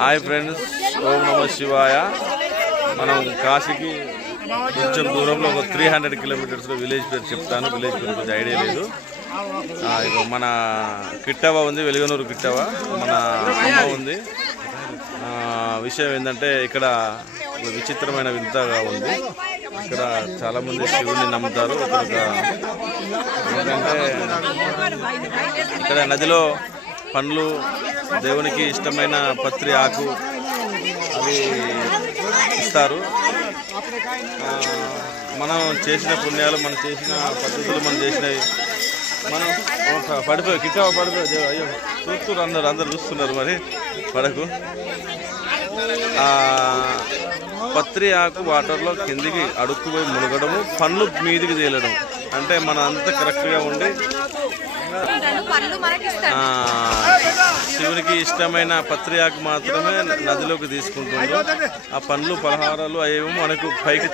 Hi friends, ఓం నమ శివాయ. మనం కాశీకి కొంచెం దూరంలో ఒక 300 కిలోమీటర్స్లో విలేజ్ పేరు చెప్తాను. విలేజ్ పేరు కొంచెం ఐడియా లేదు. ఇక మన కిట్టవ ఉంది, వెలుగనూరు కిట్టవ. మన అమ్మ ఉంది. విషయం ఏంటంటే ఇక్కడ విచిత్రమైన వింతగా ఉంది. ఇక్కడ చాలామంది శివుడిని నమ్ముతారు. ఎందుకంటే ఇక్కడ నదిలో పండ్లు, దేవునికి ఇష్టమైన పత్రి ఆకు అవి ఇస్తారు. మనం చేసిన పుణ్యాలు, మనం చేసిన పద్ధతులు, మనం చేసినవి మనం పడిపోయి కిట్టవ పడిపోయి. అయ్యో చూస్తున్నారు, అందరు చూస్తున్నారు, మరి పడకు. పత్రి ఆకు వాటర్లో కిందికి అడుక్కుపోయి మునగడము, పండ్లు మీదికి తేలడం. అంటే మన అంతా కరెక్ట్గా ఉండి శివునికి ఇష్టమైన పత్రి ఆకు మాత్రమే నదిలోకి తీసుకుంటుండ్రు. ఆ పండ్లు, పలహారాలు అవేమో మనకు పైకి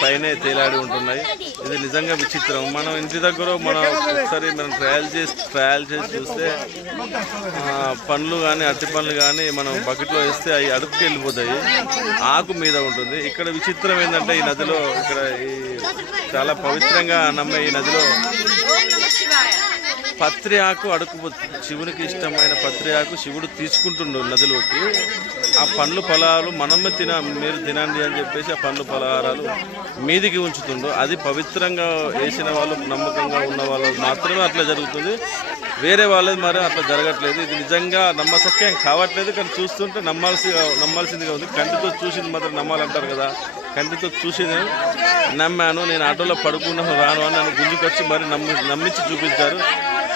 పైనే తేలాడి ఉంటున్నాయి. ఇది నిజంగా విచిత్రం. మనం ఇంటి దగ్గర ఒకసారి మనం ట్రయల్ చేసి చూస్తే పండ్లు కానీ అరటి పండ్లు కానీ మనం బకెట్లో వేస్తే అవి అడుపుకి వెళ్ళిపోతాయి. ఆకు మీద ఉంటుంది. ఇక్కడ విచిత్రం ఏంటంటే ఈ నదిలో, ఇక్కడ చాలా పవిత్రంగా నమ్మే ఈ నదిలో పత్రి ఆకు అడుక్కుపోతుంది. శివునికి ఇష్టమైన పత్రి ఆకు శివుడు తీసుకుంటుండు నదిలోకి. ఆ పండ్లు ఫలాలు మనమే మీరు తినండి అని చెప్పేసి ఆ పండ్లు ఫలహారాలు మీదికి ఉంచుతుండు. అది పవిత్రంగా వేసిన వాళ్ళు, నమ్మకంగా ఉన్న వాళ్ళు మాత్రమే అట్లా జరుగుతుంది. వేరే వాళ్ళది మరి అట్లా జరగట్లేదు. ఇది నిజంగా నమ్మసక్యం కావట్లేదు. కానీ చూస్తుంటే నమ్మాల్సిందిగా ఉంది. కంటితో చూసింది మాత్రం నమ్మాలంటారు కదా. కంటితో చూసి నమ్మాను. నేను ఆటోలో పడుకున్నాను, రాను అని నన్ను గుంజుకొచ్చి మరి నమ్మించి చూపించారు.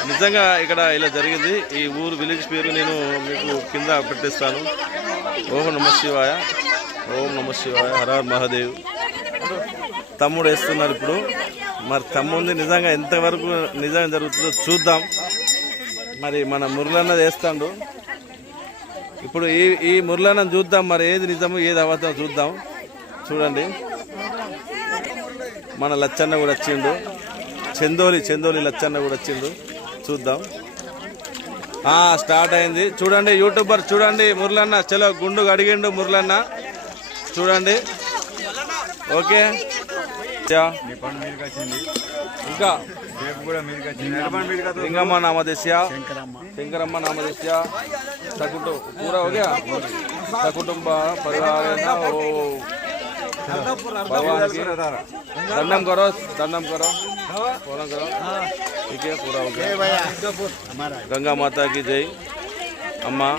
నిజంగా ఇక్కడ ఇలా జరిగింది. ఈ ఊరు విలేజ్ పేరు నేను మీకు కింద పెట్టేస్తాను. ఓం నమ శివాయ, ఓం నమ శివాయ, హర మహాదేవ్. తమ్ముడు వేస్తున్నారు ఇప్పుడు. మరి తమ్ముంది నిజంగా ఎంతవరకు నిజంగా జరుగుతుందో చూద్దాం. మరి మన మురళన్నది వేస్తాడు ఇప్పుడు. ఈ మురళన్నను చూద్దాం, మరి ఏది నిజము ఏది అబద్ధం చూద్దాం. చూడండి, మన లచ్చన్న కూడా వచ్చిండు. చందోలి లచ్చన్న కూడా వచ్చిండు. చూద్దాం. స్టార్ట్ అయింది. చూడండి యూట్యూబర్, చూడండి మురళన్న. చలో గుండు అడిగిండు మురళన్న. చూడండి. ఓకే, ఇంకా లింగమ్మ నామదేశ్య, శంకరమ్మ నామదేశ్య, పూరా हो गया सकुटुंब परिवार है ना. वो भगवान की दंडम करो, प्रणाम करो. ठीक है, पूरा हो गया. गंगा माता की जय. अम्मा